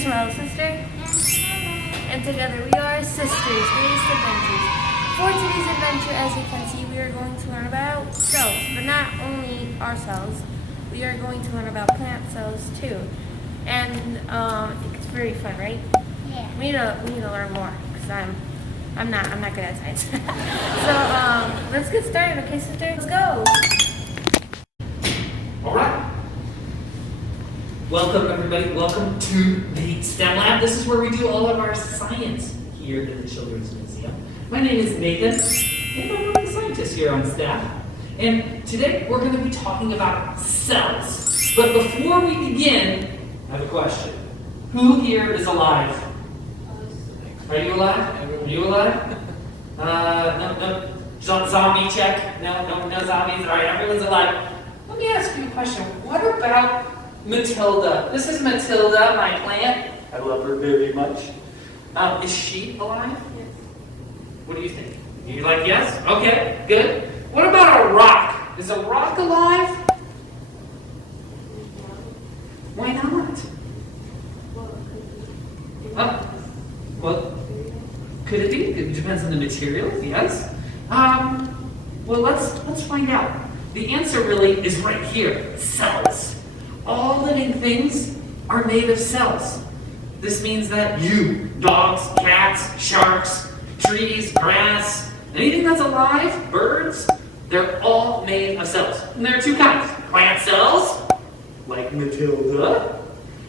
is my little sister, and together we are Sisters Greatest Adventures. For today's adventure, as you can see, we are going to learn about cells, but not only our cells. We are going to learn about plant cells too, and it's very fun, right? Yeah. We need to learn more because I'm not good at science. So let's get started, okay, sister? Let's go. All right. Welcome, everybody. Welcome to the STEM Lab. This is where we do all of our science here at the Children's Museum. My name is Nathan, and I'm one of the scientists here on staff. And today we're going to be talking about cells. But before we begin, I have a question. Who here is alive? Are you alive? Are you alive? No. Zombie check? No zombies. All right, everyone's alive. Let me ask you a question. What about Matilda? This is Matilda, my plant. I love her very much. Is she alive? Yes. What do you think? You're like, yes? Okay, good. What about a rock? Is a rock alive? Why not? Well, could it be? It depends on the material, yes. Well, let's find out. The answer really is right here, cells. All living things are made of cells. This means that you, dogs, cats, sharks, trees, grass, anything that's alive, birds, they're all made of cells. And there are two kinds, plant cells, like Matilda,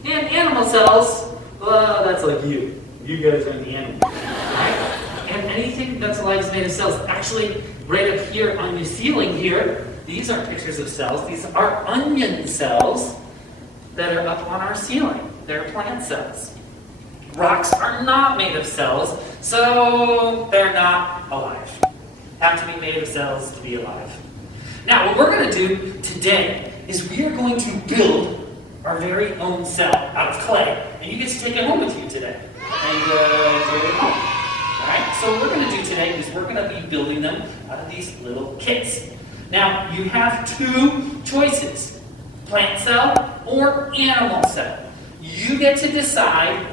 and animal cells, that's like you. You guys are the animals, right? And anything that's alive is made of cells. Actually, right up here on the ceiling here, these aren't pictures of cells. These are onion cells that are up on our ceiling. They're plant cells. Rocks are not made of cells, so they're not alive. Have to be made of cells to be alive. Now, what we're going to do today is we are going to build our very own cell out of clay. And you get to take it home with you today. And take it home. Alright, so what we're going to do today is we're going to be building them out of these little kits. Now, you have two choices, plant cell or animal cell. You get to decide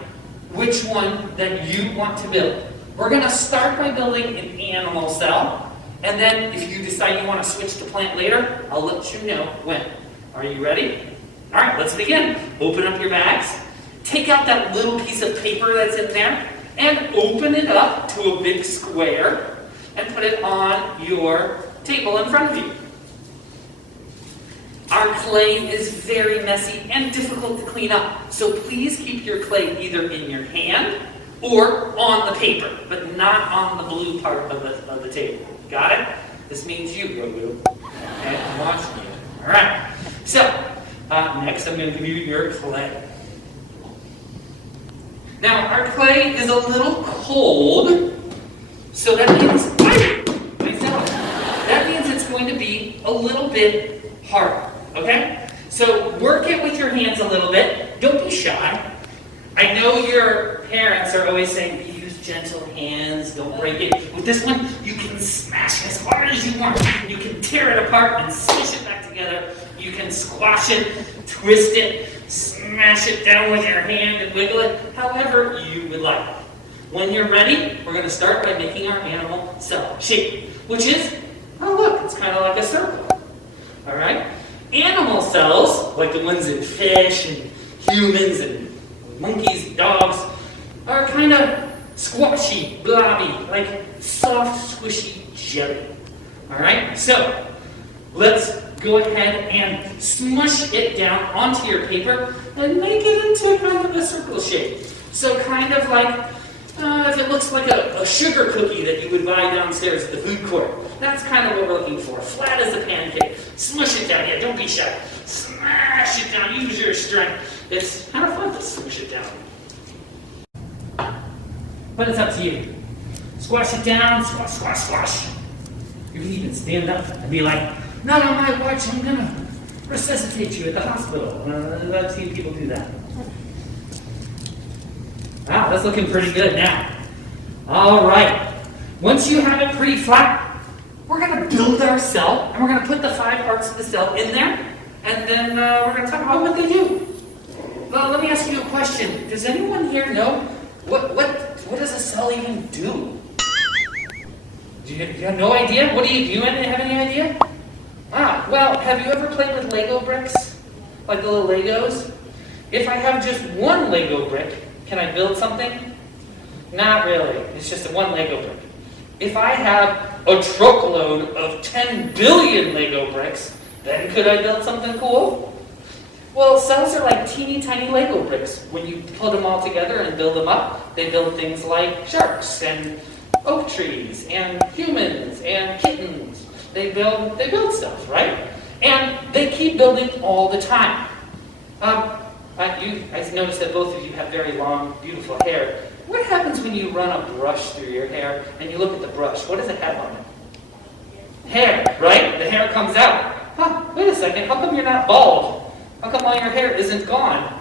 which one that you want to build. We're going to start by building an animal cell, and then if you decide you want to switch to plant later, I'll let you know when. Are you ready? Alright, let's begin. Open up your bags. Take out that little piece of paper that's in there and open it up to a big square and put it on your table in front of you. Our clay is very messy and difficult to clean up, so please keep your clay either in your hand or on the paper, but not on the blue part of the table. Got it? This means you, Grogu. Okay, I'm watching you. All right. So, next I'm going to give you your clay. Now, our clay is a little cold, so that means, it's going to be a little bit hard, okay? So work it with your hands a little bit. Don't be shy. I know your parents are always saying, use gentle hands, don't break it. With this one, you can smash it as hard as you want. You can tear it apart and squish it back together. You can squash it, twist it, smash it down with your hand and wiggle it, however you would like. When you're ready, we're going to start by making our animal cell shape, which is, oh look, it's kind of like a circle. All right? Animal cells, like the ones in fish and humans and monkeys, dogs, are kind of squashy, blobby, like soft, squishy jelly. All right? So, let's go ahead and smush it down onto your paper and make it into kind of a circle shape. So kind of like, if it looks like a sugar cookie that you would buy downstairs at the food court. That's kind of what we're looking for. Flat as a pancake. Smush it down. Yeah, don't be shy. Smash it down. Use your strength. It's kind of fun to smush it down. But it's up to you. Squash it down. Squash, squash, squash. You can even stand up and be like, not on my watch, I'm going to resuscitate you at the hospital. I've seen people do that. Wow, that's looking pretty good now. All right. Once you have it pretty flat, we're going to build our cell, and we're going to put the 5 parts of the cell in there, and then we're going to talk about what they do. well, let me ask you a question. Does anyone here know what does a cell even do? Do you have no idea? Do you have any idea? Well, have you ever played with Lego bricks? Like the little Legos? If I have just one Lego brick, can I build something? Not really. It's just one Lego brick. If I have a truckload of 10 billion Lego bricks, then could I build something cool? Well, cells are like teeny tiny Lego bricks. When you put them all together and build them up, they build things like sharks and oak trees and humans and kittens. They build stuff, right? And they keep building all the time. I noticed that both of you have very long, beautiful hair. What happens when you run a brush through your hair and you look at the brush? What does it have on it? Hair, right? The hair comes out. Wait a second, how come you're not bald? How come all your hair isn't gone?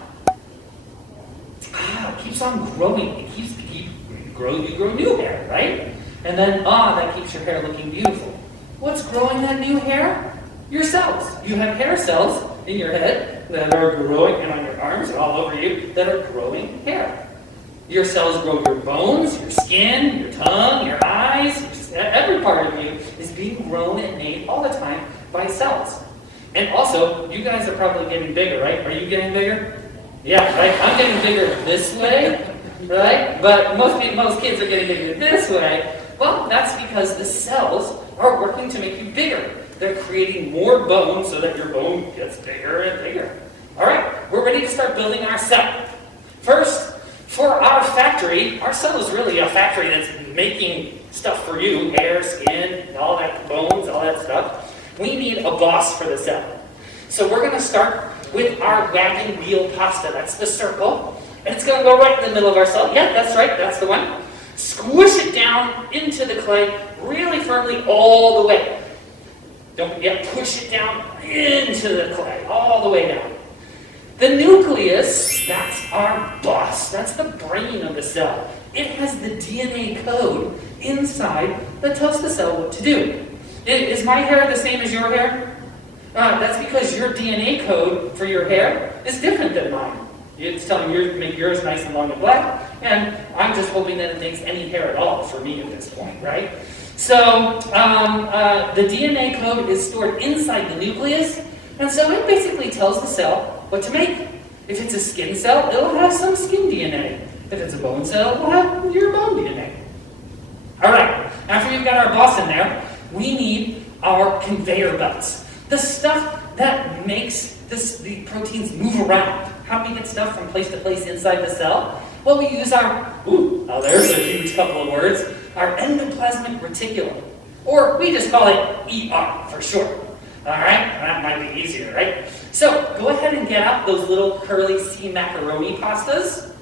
It keeps on growing. You grow new hair, right? And then, that keeps your hair looking beautiful. What's growing that new hair? Your cells. You have hair cells in your head that are growing, and on your arms and all over you, that are growing hair. Your cells grow your bones, your skin, your tongue, your eyes, every part of you is being grown and made all the time by cells. And also, you guys are probably getting bigger, right? Are you getting bigger? Yeah, right? I'm getting bigger this way, right? But most kids are getting bigger this way. Well, that's because the cells are working to make you bigger. They're creating more bone so that your bone gets bigger and bigger. All right, we're ready to start building our cell. First, for our factory, our cell is really a factory that's making stuff for you, hair, skin, all that, bones, all that stuff. We need a boss for the cell. So we're going to start with our wagon wheel pasta. That's the circle. And it's going to go right in the middle of our cell. Yeah, that's right. That's the one. Squish it down into the clay really firmly all the way. Don't forget, push it down into the clay, all the way down. The nucleus, that's our boss. That's the brain of the cell. It has the DNA code inside that tells the cell what to do. Is my hair the same as your hair? That's because your DNA code for your hair is different than mine. It's telling you to make yours nice and long and black, and I'm just hoping that it makes any hair at all for me at this point, right? So the DNA code is stored inside the nucleus, and so it basically tells the cell what to make. If it's a skin cell, it'll have some skin DNA. If it's a bone cell, it'll have your bone DNA. All right, after we've got our boss in there, we need our conveyor belts. The stuff that makes the proteins move around. How do we get stuff from place to place inside the cell? Well, we use there's a huge couple of words, our endoplasmic reticulum. Or we just call it ER for short. All right, that might be easier, right? So go ahead and get out those little curly sea macaroni pastas.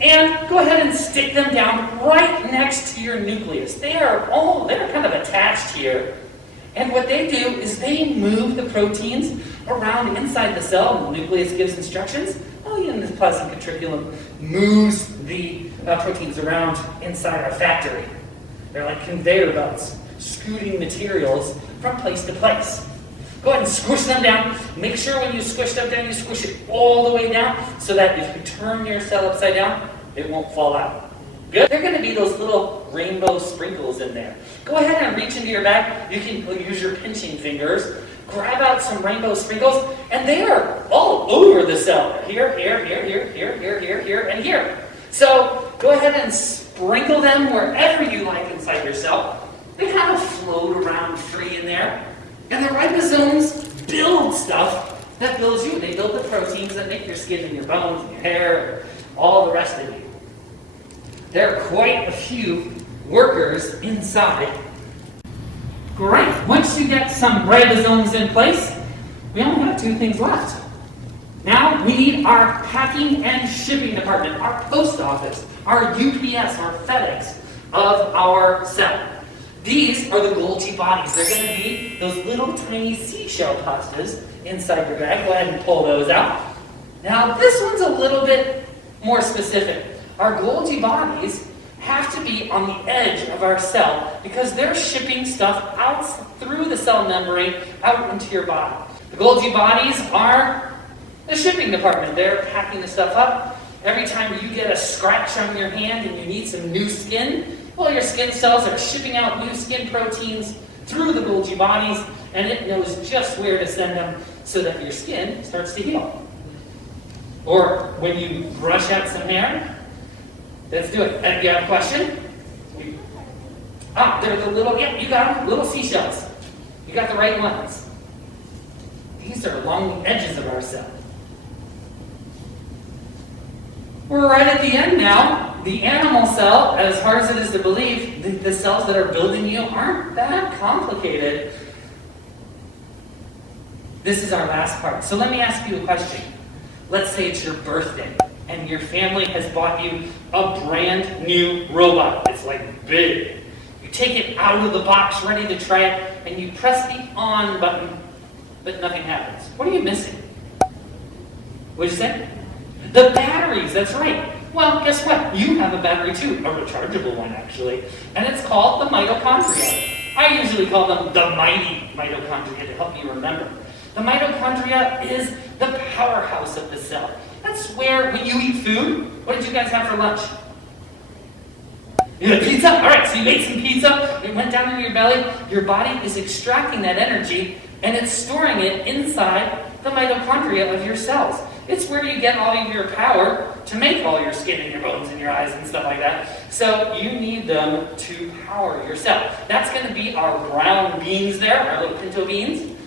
And go ahead and stick them down right next to your nucleus. They're kind of attached here. And what they do is they move the proteins around inside the cell. The nucleus gives instructions. And the plasmic reticulum moves the proteins around inside our factory. They're like conveyor belts, scooting materials from place to place. Go ahead and squish them down. Make sure when you squish them down, you squish it all the way down so that if you turn your cell upside down, it won't fall out. Good? There are going to be those little rainbow sprinkles in there. Go ahead and reach into your bag. You can use your pinching fingers. Grab out some rainbow sprinkles, and they are all over the cell. Here, and here. So go ahead and sprinkle them wherever you like inside your cell. They kind of float around free in there. And the ribosomes build stuff that builds you. They build the proteins that make your skin and your bones and your hair and all the rest of you. There are quite a few workers inside. Great. Once you get some ribosomes in place, we only have two things left. Now we need our packing and shipping department, our post office, our UPS, our FedEx of our cell. These are the Golgi bodies. They're going to be those little tiny seashell pastas inside your bag. Go ahead and pull those out. Now this one's a little bit more specific. Our Golgi bodies have to be on the edge of our cell because they're shipping stuff out through the cell membrane out into your body. The Golgi bodies are The shipping department, they're packing the stuff up. Every time you get a scratch on your hand and you need some new skin, well, your skin cells are shipping out new skin proteins through the Golgi bodies, and it knows just where to send them so that your skin starts to heal. Or when you brush out some hair, let's do it. And you have a question? They're the little, yeah, you got them, little seashells. You got the right ones. These are along the edges of our cell. We're right at the end now. The animal cell, as hard as it is to believe, the cells that are building you aren't that complicated. This is our last part. So let me ask you a question. Let's say it's your birthday, and your family has bought you a brand new robot. It's like big. You take it out of the box, ready to try it, and you press the on button, but nothing happens. What are you missing? What'd you say? The batteries, that's right. Well, guess what? You have a battery too, a rechargeable one actually, and it's called the mitochondria. I usually call them the mighty mitochondria to help you remember. The mitochondria is the powerhouse of the cell. That's where, when you eat food, what did you guys have for lunch? You had pizza? All right, so you ate some pizza, it went down into your belly, your body is extracting that energy, and it's storing it inside the mitochondria of your cells. It's where you get all of your power to make all your skin and your bones and your eyes and stuff like that. So you need them to power your cell. That's going to be our brown beans there, our little pinto beans.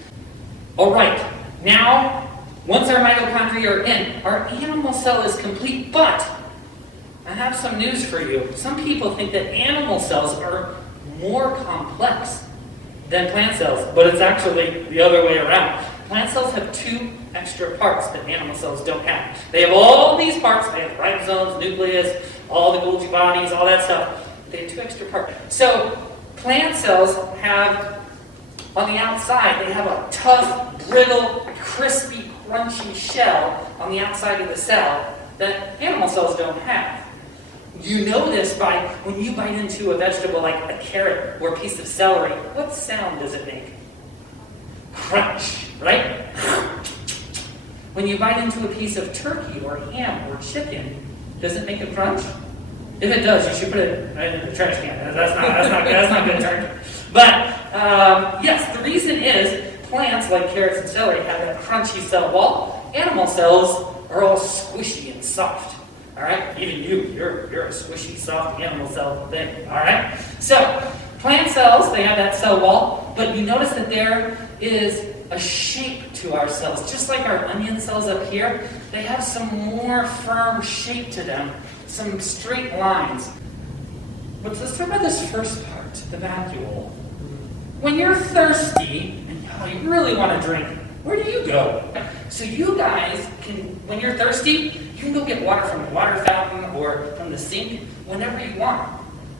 All right, now, once our mitochondria are in, our animal cell is complete, but I have some news for you. Some people think that animal cells are more complex than plant cells, but it's actually the other way around. Plant cells have two extra parts that animal cells don't have. They have all these parts. They have ribosomes, nucleus, all the Golgi bodies, all that stuff. They have two extra parts. So plant cells have, on the outside, they have a tough, brittle, crispy, crunchy shell on the outside of the cell that animal cells don't have. You know this by when you bite into a vegetable like a carrot or a piece of celery. What sound does it make? Crunch, right? When you bite into a piece of turkey or ham or chicken, does it make a crunch? If it does, you should put it right in the trash can. That's not good turkey. But yes, the reason is plants like carrots and celery have that crunchy cell wall. Animal cells are all squishy and soft. All right, even you're a squishy, soft animal cell thing. All right, so plant cells, they have that cell wall, but you notice that there is a shape to our cells. Just like our onion cells up here, they have some more firm shape to them, some straight lines. But let's talk about this first part, the vacuole. When you're thirsty and you really want to drink, where do you go? So you guys can, when you're thirsty, you can go get water from a water fountain or from the sink whenever you want.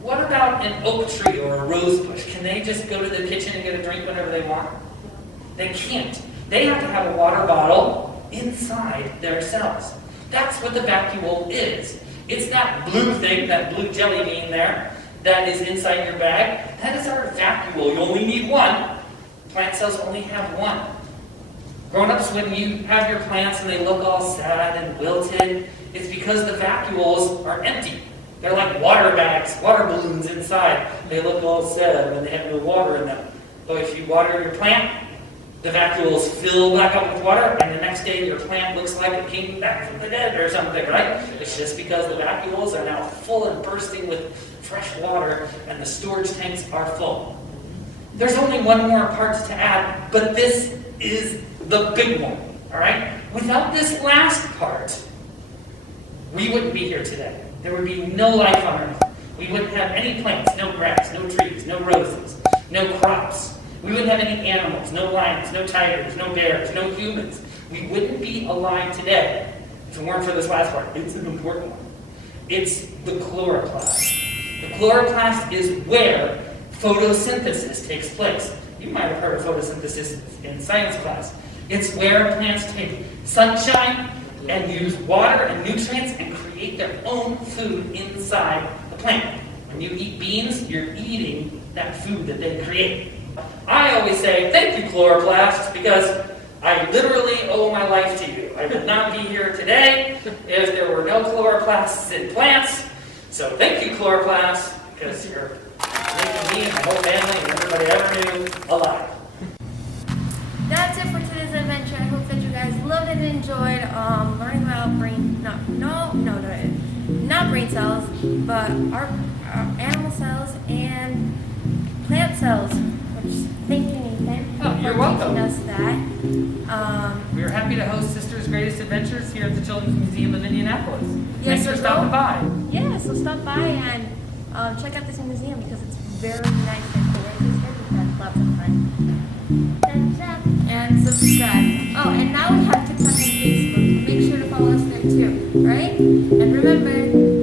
What about an oak tree or a rose bush? Can they just go to the kitchen and get a drink whenever they want? They can't. They have to have a water bottle inside their cells. That's what the vacuole is. It's that blue thing, that blue jelly bean there, that is inside your bag. That is our vacuole. You only need one. Plant cells only have one. Grown-ups, when you have your plants and they look all sad and wilted, it's because the vacuoles are empty. They're like water bags, water balloons inside. They look all sad when they have no water in them. But if you water your plant, the vacuoles fill back up with water, and the next day your plant looks like it came back from the dead or something, right? It's just because the vacuoles are now full and bursting with fresh water, and the storage tanks are full. There's only one more part to add, but this is the big one, all right? Without this last part, we wouldn't be here today. There would be no life on Earth. We wouldn't have any plants, no grass, no trees, no roses, no crops. We wouldn't have any animals, no lions, no tigers, no bears, no humans. We wouldn't be alive today if it weren't for this last part. It's an important one. It's the chloroplast. The chloroplast is where photosynthesis takes place. You might have heard of photosynthesis in science class. It's where plants take sunshine and use water and nutrients and create their own food inside the plant. When you eat beans, you're eating that food that they create. I always say, thank you, chloroplasts, because I literally owe my life to you. I would not be here today if there were no chloroplasts in plants. So thank you, chloroplasts, because you're making me and my whole family and everybody I ever knew alive. That's it for today's adventure. I hope that you guys loved and enjoyed learning about not brain cells, but our animal cells and plant cells. Which, thank you, Nathan, Oh, you're for welcome. teaching us that. We are happy to host Sisters' Greatest Adventures here at the Children's Museum of Indianapolis. Yes, Thanks for so stopping go- by. Yeah, so stop by and check out this museum because it's very nice and cool. We've had lots of fun. Thumbs up. And subscribe. Oh, and now we have TikTok and Facebook. Make sure to follow us there too, right? And remember,